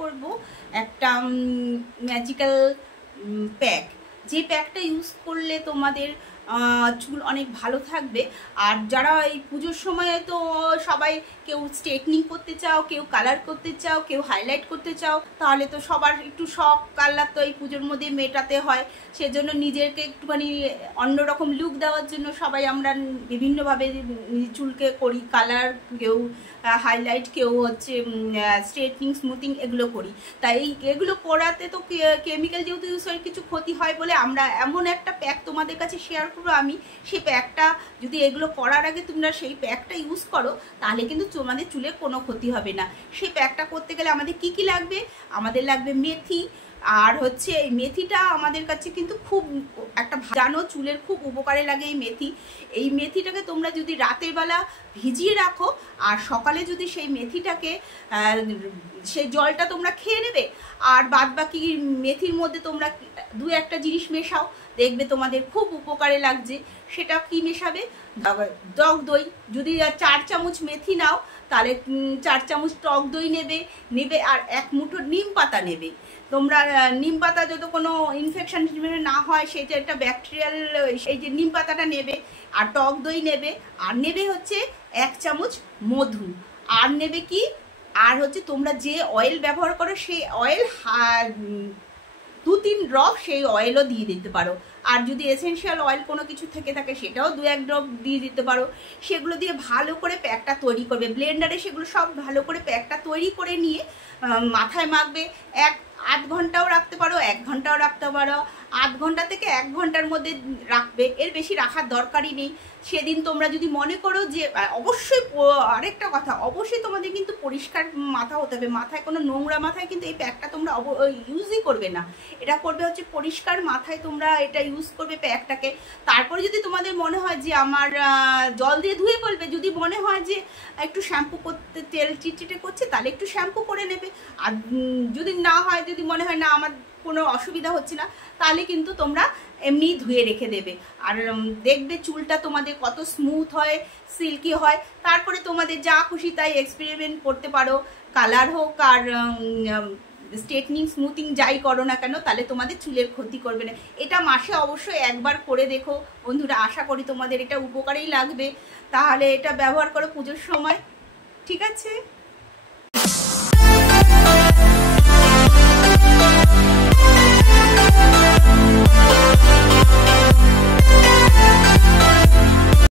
করব একটা magical pack, যে প্যাকটা ইউজ করলে তোমাদের চুল অনেক ভালো থাকবে। আর যারা এই পুজোর সময় তো সবাই কেউ স্ট্রেটনিং করতে চাও, কেউ কালার করতে চাও, কেউ হাইলাইট করতে চাও, তাহলে তো সবার একটু শখ কালার তো এই পুজোর মধ্যে মেটাতে হয়। সেজন্য নিজেকে একটুখানি অন্যরকম লুক দেওয়ার জন্য সবাই আমরা বিভিন্নভাবে চুলকে করি কালার, কেউ হাইলাইট, কেউ হচ্ছে স্ট্রেটনিং, স্মুথিং এগুলো করি। তাই এগুলো করাতে তো কেমিক্যাল যেহেতু ইউজ হয় কিছু ক্ষতি হয় বলে আমরা এমন একটা প্যাক তোমাদের কাছে শেয়ার করবো। আমি সেই প্যাকটা যদি এগুলো করার আগে তোমরা সেই প্যাকটা ইউজ করো তাহলে কিন্তু তোমাদের চুলের কোনো ক্ষতি হবে না। সেই প্যাকটা করতে গেলে আমাদের কি কি লাগবে? আমাদের লাগবে মেথি। আর হচ্ছে এই মেথিটা আমাদের কাছে কিন্তু খুব একটা জানো চুলের খুব উপকারে লাগে এই মেথি। এই মেথিটাকে তোমরা যদি রাতের বেলা ভিজিয়ে রাখো আর সকালে যদি সেই মেথিটাকে সেই জলটা তোমরা খেয়ে নেবে, আর বাদ বাকি মেথির মধ্যে তোমরা দু একটা জিনিস মেশাও, দেখবে তোমাদের খুব উপকারে লাগছে। সেটা কি মেশাবে? টক দই। যদি 4 চামচ মেথি নাও তাহলে 4 চামচ টক দই নেবে আর 1 মুঠো নিম পাতা নেবে। তোমরা নিম পাতা যত কোনো ইনফেকশন না হয় সেটা একটা ব্যাকটেরিয়াল, সেই যে নিম পাতাটা নেবে আর টক দই নেবে, আর নেবে হচ্ছে 1 চামচ মধু, আর নেবে কি, আর হচ্ছে তোমরা যে অয়েল ব্যবহার করো সেই অয়েল 2-3 ড্রপ সেই অয়েলও দিয়ে দিতে পারো। আর যদি এসেনশিয়াল অয়েল কোনো কিছু থেকে থাকে সেটাও 2-1 ড্রপ দিয়ে দিতে পারো। সেগুলো দিয়ে ভালো করে প্যাকটা তৈরি করবে ব্লেন্ডারে, সেগুলো সব ভালো করে প্যাকটা তৈরি করে নিয়ে মাথায় মাখবে। 1-8 ঘন্টাও রাখতে পারো, 1 ঘন্টাও রাখতে পারো। 8 ঘন্টা থেকে 1 ঘন্টার মধ্যে রাখবে, এর বেশি রাখার দরকারই নেই। সেদিন তোমরা যদি মনে করো যে, অবশ্যই আরেকটা কথা, অবশ্যই তোমাদের কিন্তু পরিষ্কার মাথা হতে হবে। মাথায় কোনো নোংরা মাথায় কিন্তু এই প্যাকটা তোমরা ইউজই করবে না। এটা করবে হচ্ছে পরিষ্কার মাথায় তোমরা এটা ইউজ করবে প্যাকটাকে। তারপরে যদি তোমাদের মনে হয় যে আমার জল দিয়ে ধুয়ে ফেলবে, যদি মনে হয় যে একটু শ্যাম্পু করতে তেল চিটচিটে করছে তাহলে একটু শ্যাম্পু করে নেবে। আর যদি না হয়, যদি মনে হয় না আমার কোনো অসুবিধা হচ্ছে না, তাহলে কিন্তু তোমরা এমনি ধুয়ে রেখে দেবে। আর দেখবে চুলটা তোমাদের কত স্মুথ হয়, সিল্কি হয়। তারপরে তোমাদের যা খুশি তাই এক্সপেরিমেন্ট করতে পারো, কালার হোক আর স্ট্রেটনিং, স্মুথিং যাই করো না কেন, তাহলে তোমাদের চুলের ক্ষতি করবে না। এটা মাসে অবশ্যই একবার করে দেখো বন্ধুরা, আশা করি তোমাদের এটা উপকারেই লাগবে। তাহলে এটা ব্যবহার করো পুজোর সময়, ঠিক আছে?